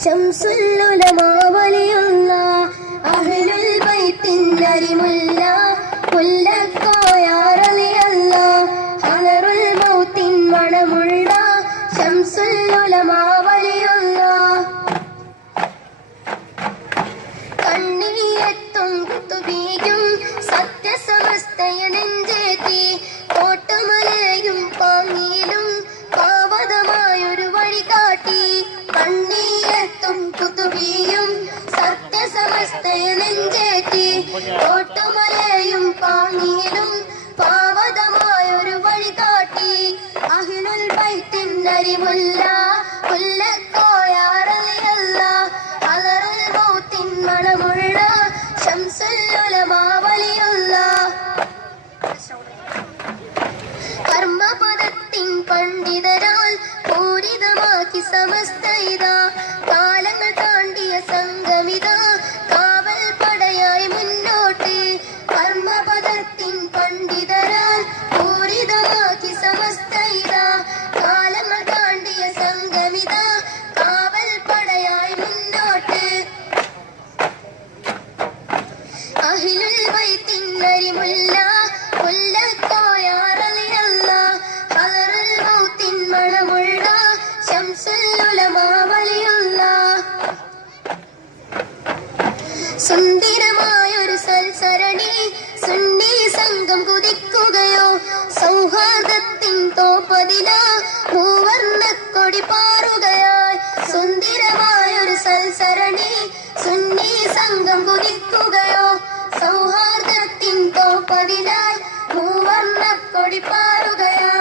ശംസുൽ ഉലമാ വലിയുല്ലാഹ് അഹ്ലുൽ ബൈത്തിൻ അരിമുല്ല മുല്ലക്കോയ റളിയല്ലാഹ് ഹദറുൽ മൗത്തിൻ മണമുള്ള ശംസുൽ ഉലമാ വലിയുല്ലാഹ് കണ്ണിയെത്തും കുത്തുബിയും സത്യസമസ്തയ നെഞ്ചേറ്റി കോട്ടുമലയും പാങ്ങിയിലും പാവതമായൊരു വഴി കാട്ടി കണ്ണിയെത്തും കുത്തുബിയും സത്യസമസ്തയ നെഞ്ചേറ്റി കോട്ടുമലയും പാങ്ങിയിലും പാവതമായൊരു വഴി കാട്ടി അഹ്ലുൽ ബൈത്തിൻ അരിമുല്ല മുല്ലക്കോയ റളിയല്ലാഹ് ഹദറുൽ മൗത്തിൻ മണമുള്ള ശംസുൽ ഉലമാ വലിയുല്ലാഹ് കർമ്മപദത്തിൻ പണ്ഡിതരാൽ പൂരിതമാക്കി സമസ്ത ഇതാ കാലങ്ങൾ താണ്ടിയ സംഗമിത കാവൽ പടയായി മുന്നോട്ട് കർമ്മപദത്തിൻ പണ്ഡിതരാൽ പൂരിതമാക്കി സമസ്ത ഇതാ കാലങ്ങൾ താണ്ടിയ സംഗമിത കാവൽ പടയായി മുന്നോട്ട് അഹ്ലുൽ ബൈത്തിൻ അരിമുല്ല മുല്ലക്കോയ റളിയല്ലാഹ് ഹദറുൽ മൗത്തിൻ മണമുള്ള ശംസുൽ ഉലമാ വലിയുല്ലാഹ് സുന്ദരമായൊരു സൽസരണി സുന്നി സംഘം കുതിക്കുകയോ സൗഹാർദ്ദത്തിൻ തോപ്പതില മൂവർണ്ണക്കൊടി പാറുകയായി സുന്ദരമായൊരു സൽസരണി സുന്നി സംഘം കുതിക്കുകയോ സൗഹാർദ്ദത്തിൻ തോപ്പതിലായി മൂവർണ്ണക്കൊടി പാറുകയായി